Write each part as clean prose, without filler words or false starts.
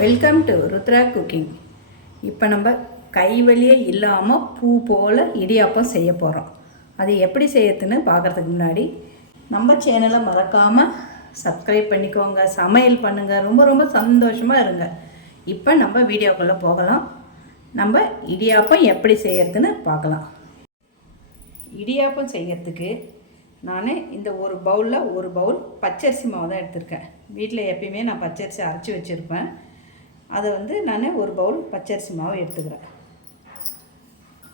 Welcome to Rudra cooking. இப்போ நம்ம கைவலியே இல்லாமல் பூ போல் இடியாப்பம் செய்ய போகிறோம். அது எப்படி செய்யறதுன்னு பார்க்குறதுக்கு முன்னாடி நம்ம சேனலை மறக்காமல் சப்ஸ்கிரைப் பண்ணிக்கோங்க, சமையல் பண்ணுங்கள், ரொம்ப ரொம்ப சந்தோஷமாக இருங்க. இப்போ நம்ம வீடியோக்குள்ளே போகலாம். நம்ம இடியாப்பம் எப்படி செய்யறதுன்னு பார்க்கலாம். இடியாப்பம் செய்யறதுக்கு நான் இந்த ஒரு பவுலில் ஒரு பவுல் பச்சரிசி மாவு தான் எடுத்திருக்கேன். வீட்டில் எப்பயுமே நான் பச்சரிசி அரைச்சி வச்சுருப்பேன். அதை நான் ஒரு பவுல் பச்சரிசி மாவு எடுத்துக்கிறேன்.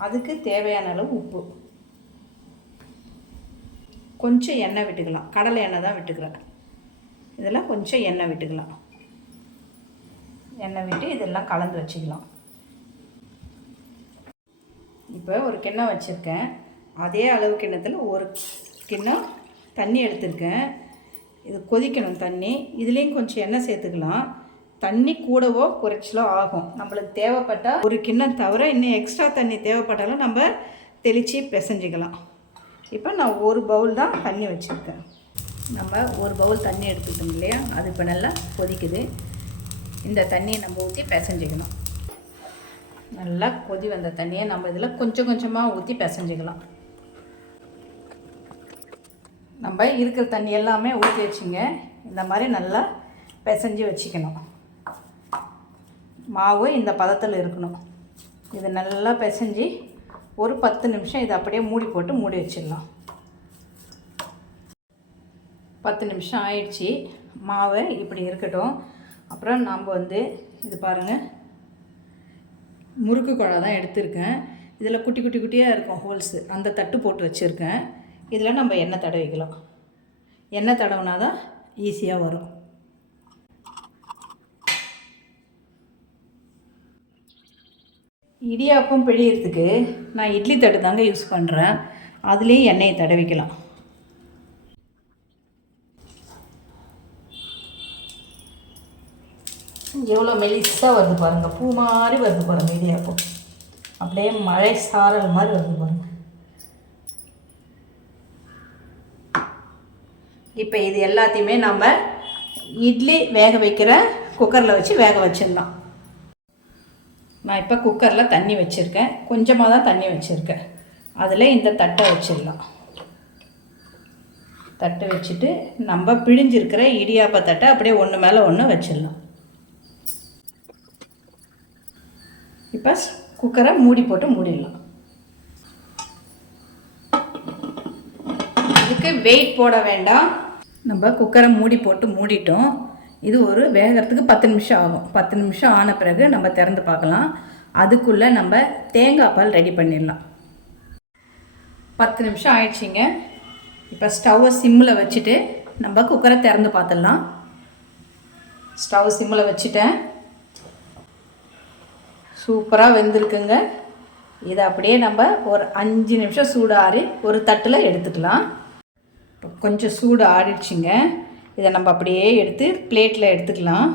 அதுக்கு தேவையான அளவு உப்பு, கொஞ்சம் எண்ணெய் விட்டுக்கலாம். கடலை எண்ணெய் தான் விட்டுக்கிறேன். இதெல்லாம் கொஞ்சம் எண்ணெய் விட்டுக்கலாம். எண்ணெய் விட்டு இதெல்லாம் கலந்து வச்சுக்கலாம். இப்போ ஒரு கிண்ணம் வச்சுருக்கேன். அதே அளவு கிண்ணத்தில் ஒரு கிண்ணம் தண்ணி எடுத்துருக்கேன். இது கொதிக்கணும் தண்ணி. இதுலேயும் கொஞ்சம் எண்ணெய் சேர்த்துக்கலாம். தண்ணி கூடவோ குறைச்சலோ ஆகும். நம்மளுக்கு தேவைப்பட்டால் ஒரு கிண்ணம் தவிர இன்னும் எக்ஸ்ட்ரா தண்ணி தேவைப்பட்டாலும் நம்ம தெளித்து பிசைஞ்சிக்கலாம். இப்போ நான் ஒரு பவுல் தான் தண்ணி வச்சுருக்கேன். நம்ம ஒரு பவுல் தண்ணி எடுத்துக்கிட்டோம் இல்லையா, அது இப்போ நல்லா கொதிக்குது. இந்த தண்ணியை நம்ம ஊற்றி பிசைஞ்சிக்கணும். நல்லா கொதி வந்த தண்ணியை நம்ம இதில் கொஞ்சம் கொஞ்சமாக ஊற்றி பிசைஞ்சிக்கலாம். நம்ம இருக்கிற தண்ணி எல்லாமே ஊற்றி வச்சுங்க. இந்த மாதிரி நல்லா பிசைஞ்சு வச்சுக்கணும். மாவு இந்த பதத்தில் இருக்கணும். இது நல்லா பிசைஞ்சு ஒரு 10 நிமிஷம் இதை அப்படியே மூடி போட்டு மூடி வச்சிடலாம். 10 நிமிஷம் ஆயிடுச்சு. மாவு இப்படி இருக்கட்டும். அப்புறம் நாம் இது பாருங்கள், முறுக்கு குழா தான் எடுத்திருக்கேன். இதில் குட்டி குட்டி குட்டியாக இருக்கும் ஹோல்ஸு. அந்த தட்டு போட்டு வச்சுருக்கேன். இதில் நம்ம எண்ணெய் தடவிக்கலாம். எண்ணெய் தடவினா தான் ஈஸியாக வரும். இடியாப்பம் பிழியறதுக்கு நான் இட்லி தட்டு தாங்க யூஸ் பண்ணுறேன். அதுலேயும் எண்ணெயை தடவிக்கலாம். எவ்வளோ மெலிசாக வருது பாருங்கள், பூ மாதிரி வருது பாருங்கள். இடியாப்பம் அப்படியே மழை சாரல் மாதிரி வருது பாருங்கள். இப்போ இது எல்லாத்தையுமே நம்ம இட்லி வேக வைக்கிற குக்கரில் வச்சு வேக வச்சிடலாம். நான் இப்போ குக்கரில் தண்ணி வச்சுருக்கேன். கொஞ்சமாக தான் தண்ணி வச்சுருக்கேன். அதில் இந்த தட்டை வச்சிடலாம். தட்டை வச்சுட்டு நம்ம பிழிஞ்சிருக்கிற இடியாப்ப தட்டை அப்படியே ஒன்று மேலே ஒன்று வச்சிடலாம். இப்போ குக்கரை மூடி போட்டு மூடிடலாம். இதுக்கு வெயிட் போட வேண்டாம். நம்ம குக்கரை மூடி போட்டு மூடிட்டோம். இது ஒரு வேகிறதுக்கு 10 நிமிஷம் ஆகும். 10 நிமிஷம் ஆன பிறகு நம்ம திறந்து பார்க்கலாம். அதுக்குள்ளே நம்ம தேங்காய் பால் ரெடி பண்ணிடலாம். 10 நிமிஷம் ஆயிடுச்சிங்க. இப்போ ஸ்டவ்வை சிம்மில் வச்சுட்டு நம்ம குக்கரை திறந்து பார்த்துடலாம். ஸ்டவ் சிம்மில் வச்சுட்டேன். சூப்பராக வெந்திருக்குங்க. இதை அப்படியே நம்ம ஒரு 5 நிமிஷம் சூடாறி ஒரு தட்டில் எடுத்துக்கலாம். இப்போ கொஞ்சம் சூடு ஆடிடுச்சிங்க. இதை நம்ம அப்படியே எடுத்து பிளேட்டில் எடுத்துக்கலாம்.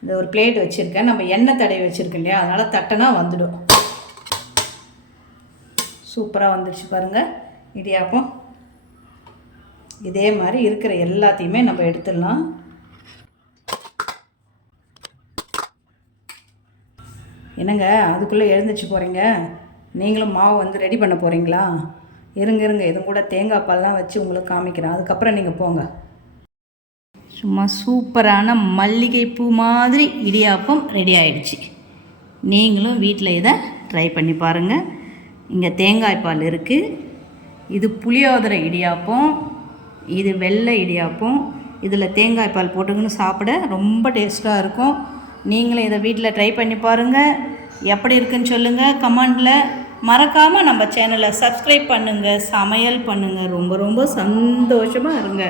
இந்த ஒரு பிளேட் வச்சுருக்கேன். நம்ம எண்ணெய் தடவி வச்சுருக்கோம் இல்லையா, அதனால் தட்டினா வந்துடும். சூப்பராக வந்துடுச்சு பாருங்கள் இடியாப்பம். இதே மாதிரி இருக்கிற எல்லாத்தையுமே நம்ம எடுத்துடலாம். என்னங்க அதுக்குள்ளே எழுந்துச்சு போகிறீங்க? நீங்களும் மாவு ரெடி பண்ண போகிறீங்களா? இருங்க இது கூட தேங்காய் பால்லாம் வச்சு உங்களுக்கு காமிக்கிறேன். அதுக்கப்புறம் நீங்கள் போங்க. சும்மா சூப்பரான மல்லிகைப்பூ மாதிரி இடியாப்பம் ரெடி ஆகிடுச்சு. நீங்களும் வீட்டில் இதை ட்ரை பண்ணி பாருங்கள். இங்கே தேங்காய் பால் இருக்குது. இது புளியோதரை இடியாப்பம், இது வெள்ளை இடியாப்பம். இதில் தேங்காய் பால் போட்டுக்கின்னு சாப்பிட ரொம்ப டேஸ்ட்டாக இருக்கும். நீங்களும் இதை வீட்டில் ட்ரை பண்ணி பாருங்கள். எப்படி இருக்குன்னு சொல்லுங்கள் கமெண்டில். மறக்காமல் நம்ம சேனலை சப்ஸ்கிரைப் பண்ணுங்கள், சமையல் பண்ணுங்கள். ரொம்ப ரொம்ப சந்தோஷமாக இருங்க.